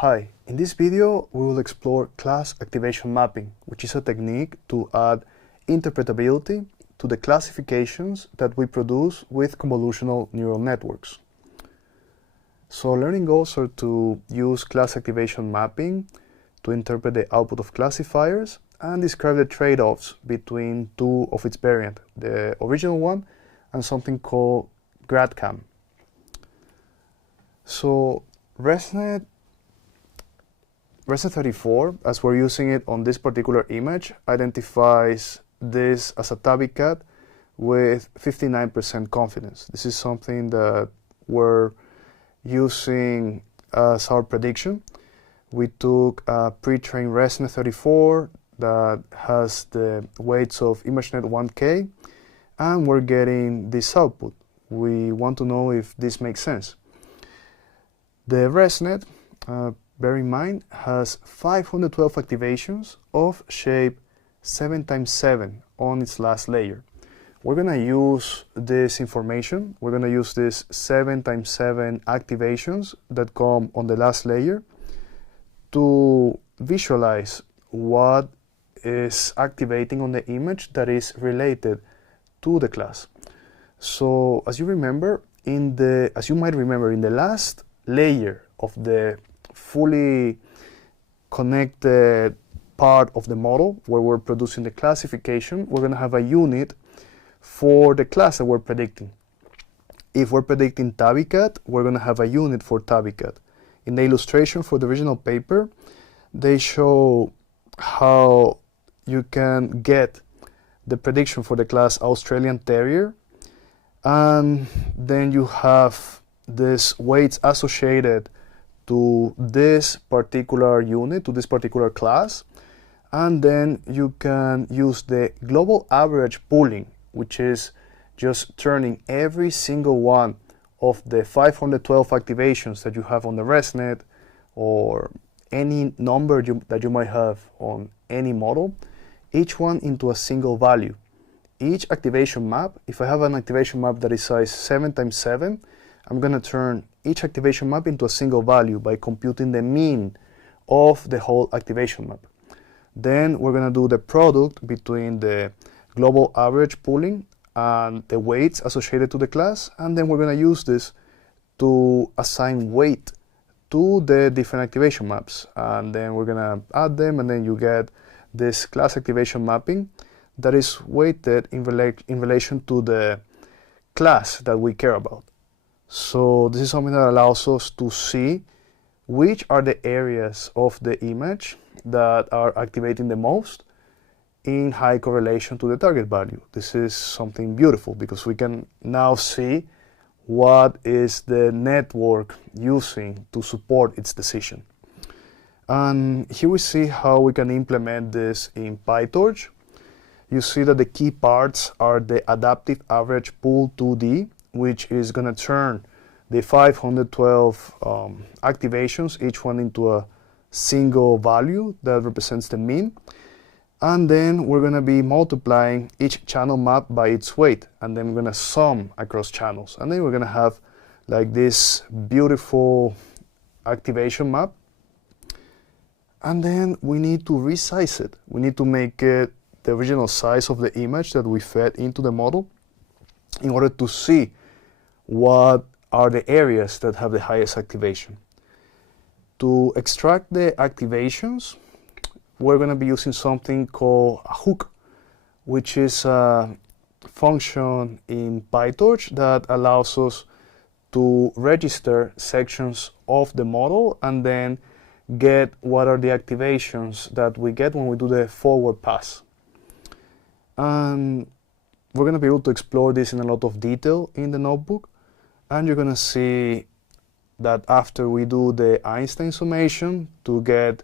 Hi, in this video we will explore class activation mapping, which is a technique to add interpretability to the classifications that we produce with convolutional neural networks. So learning goals are to use class activation mapping to interpret the output of classifiers and describe the trade-offs between two of its variants, the original one and something called Grad-CAM. So ResNet 34, as we're using it on this particular image, identifies this as a tabby cat with 59% confidence. This is something that we're using as our prediction. We took a pre-trained ResNet 34 that has the weights of ImageNet 1K, and we're getting this output. We want to know if this makes sense. The ResNet, bear in mind, has 512 activations of shape 7x7 on its last layer. We're going to use this information. We're going to use this 7x7 activations that come on the last layer to visualize what is activating on the image that is related to the class. So as you might remember, in the last layer of the fully connected part of the model where we're producing the classification, we're going to have a unit for the class that we're predicting. If we're predicting tabby cat, we're going to have a unit for tabby cat. In the illustration for the original paper, they show how you can get the prediction for the class Australian Terrier, and then you have these weights associated to this particular unit, to this particular class, and then you can use the global average pooling, which is just turning every single one of the 512 activations that you have on the ResNet or any number that you might have on any model, each one into a single value. Each activation map, if I have an activation map that is size 7x7, I'm going to turn each activation map into a single value by computing the mean of the whole activation map. Then we're going to do the product between the global average pooling and the weights associated to the class, and then we're going to use this to assign weight to the different activation maps, and then we're going to add them, and then you get this class activation mapping that is weighted in relation to the class that we care about. So this is something that allows us to see which are the areas of the image that are activating the most in high correlation to the target value. This is something beautiful because we can now see what is the network using to support its decision. And here we see how we can implement this in PyTorch. You see that the key parts are the adaptive average pool 2D, which is going to turn the 512 activations, each one into a single value that represents the mean. And then we're going to be multiplying each channel map by its weight, and then we're going to sum across channels. And then we're going to have like this beautiful activation map. And then we need to resize it. We need to make it the original size of the image that we fed into the model in order to see what are the areas that have the highest activation. To extract the activations, we're going to be using something called a hook, which is a function in PyTorch that allows us to register sections of the model and then get what are the activations that we get when we do the forward pass. And we're going to be able to explore this in a lot of detail in the notebook, and you're going to see that after we do the Einstein summation to get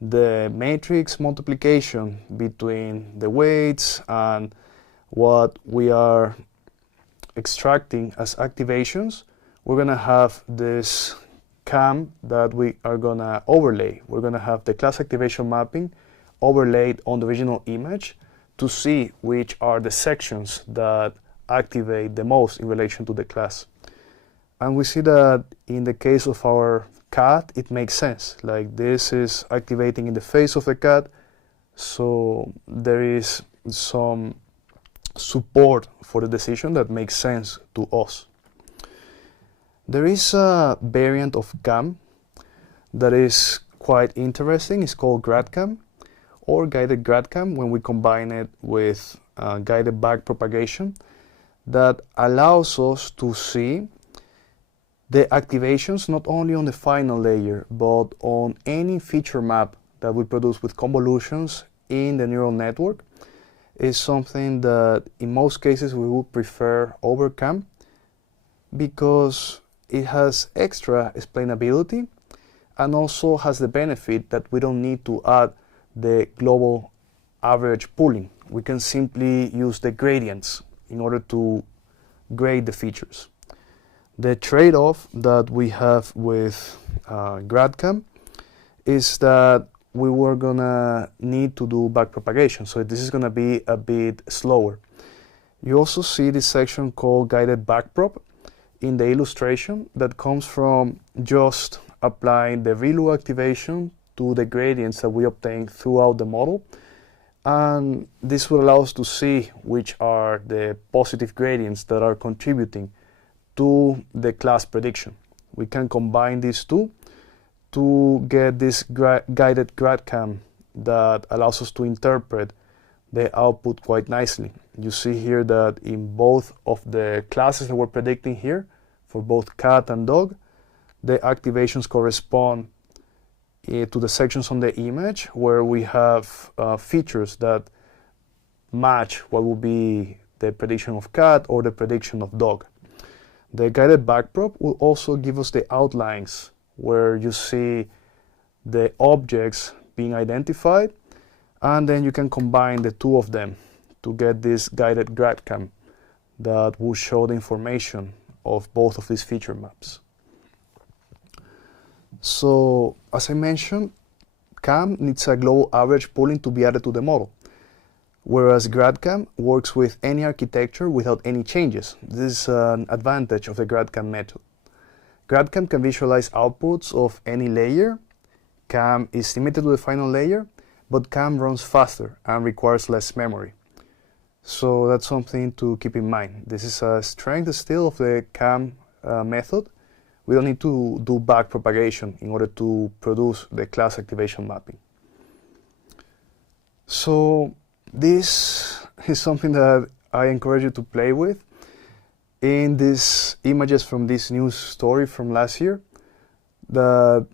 the matrix multiplication between the weights and what we are extracting as activations, we're going to have this CAM that we are going to overlay. We're going to have the class activation mapping overlaid on the original image to see which are the sections that activate the most in relation to the class. And we see that in the case of our cat, it makes sense. Like this is activating in the face of the cat, so there is some support for the decision that makes sense to us. There is a variant of CAM that is quite interesting. It's called GradCAM or guided GradCAM when we combine it with guided backpropagation that allows us to see the activations not only on the final layer but on any feature map that we produce with convolutions in the neural network. Is something that in most cases we would prefer over CAM because it has extra explainability and also has the benefit that we don't need to add the global average pooling. We can simply use the gradients in order to grade the features. The trade-off that we have with GradCAM is that we were gonna need to do backpropagation, so this is gonna be a bit slower. You also see this section called guided backprop in the illustration that comes from just applying the ReLU activation to the gradients that we obtain throughout the model, and this will allow us to see which are the positive gradients that are contributing to the class prediction. We can combine these two to get this guided GradCAM that allows us to interpret the output quite nicely. You see here that in both of the classes that we're predicting here, for both cat and dog, the activations correspond to the sections on the image where we have features that match what will be the prediction of cat or the prediction of dog. The guided backprop will also give us the outlines where you see the objects being identified, and then you can combine the two of them to get this guided GradCAM that will show the information of both of these feature maps. So, as I mentioned, CAM needs a global average pooling to be added to the model, whereas GradCAM works with any architecture without any changes. This is an advantage of the GradCAM method. GradCAM can visualize outputs of any layer. CAM is limited to the final layer, but CAM runs faster and requires less memory. So that's something to keep in mind. This is a strength still of the CAM method. We don't need to do backpropagation in order to produce the class activation mapping. So this is something that I encourage you to play with. In these images from this news story from last year that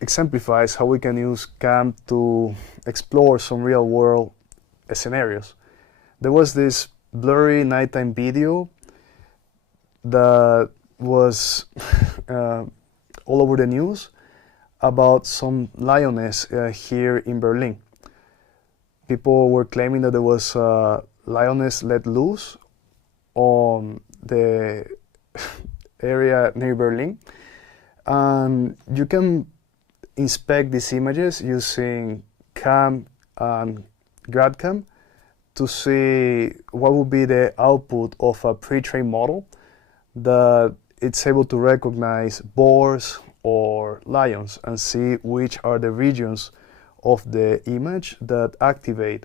exemplifies how we can use CAM to explore some real-world scenarios. There was this blurry nighttime video that was all over the news about some lioness here in Berlin. People were claiming that there was a lioness let loose on the area near Berlin, and you can inspect these images using CAM and GradCAM to see what would be the output of a pre-trained model that it's able to recognize boars or lions and see which are the regions of the image that activate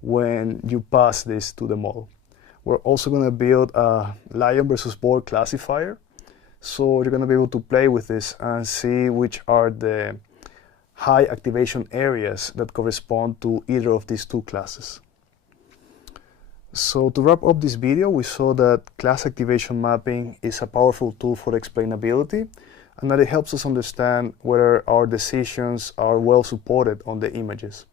when you pass this to the model. We're also going to build a lion versus boar classifier, so you're going to be able to play with this and see which are the high activation areas that correspond to either of these two classes. So to wrap up this video, we saw that class activation mapping is a powerful tool for explainability and that it helps us understand whether our decisions are well supported on the images.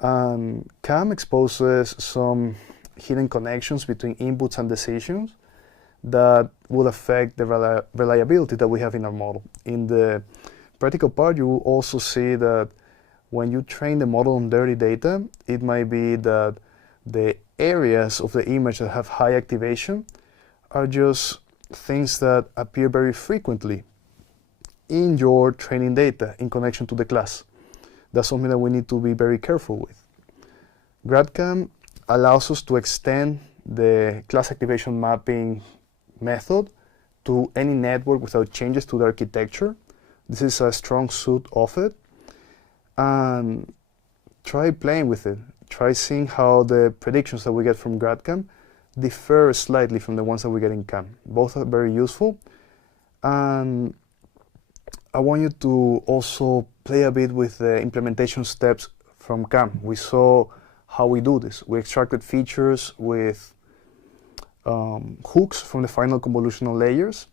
CAM exposes some hidden connections between inputs and decisions that will affect the reliability that we have in our model. In the practical part, you will also see that when you train the model on dirty data, it might be that the areas of the image that have high activation are just things that appear very frequently in your training data in connection to the class. That's something that we need to be very careful with. GradCAM allows us to extend the class activation mapping method to any network without changes to the architecture. This is a strong suit of it. And try playing with it. Try seeing how the predictions that we get from GradCAM differ slightly from the ones that we get in CAM. Both are very useful. And I want you to also play a bit with the implementation steps from CAM. We saw how we do this. We extracted features with hooks from the final convolutional layers,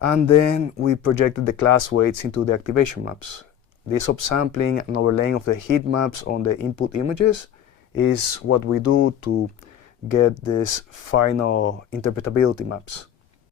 and then we projected the class weights into the activation maps. This upsampling and overlaying of the heat maps on the input images is what we do to get these final interpretability maps.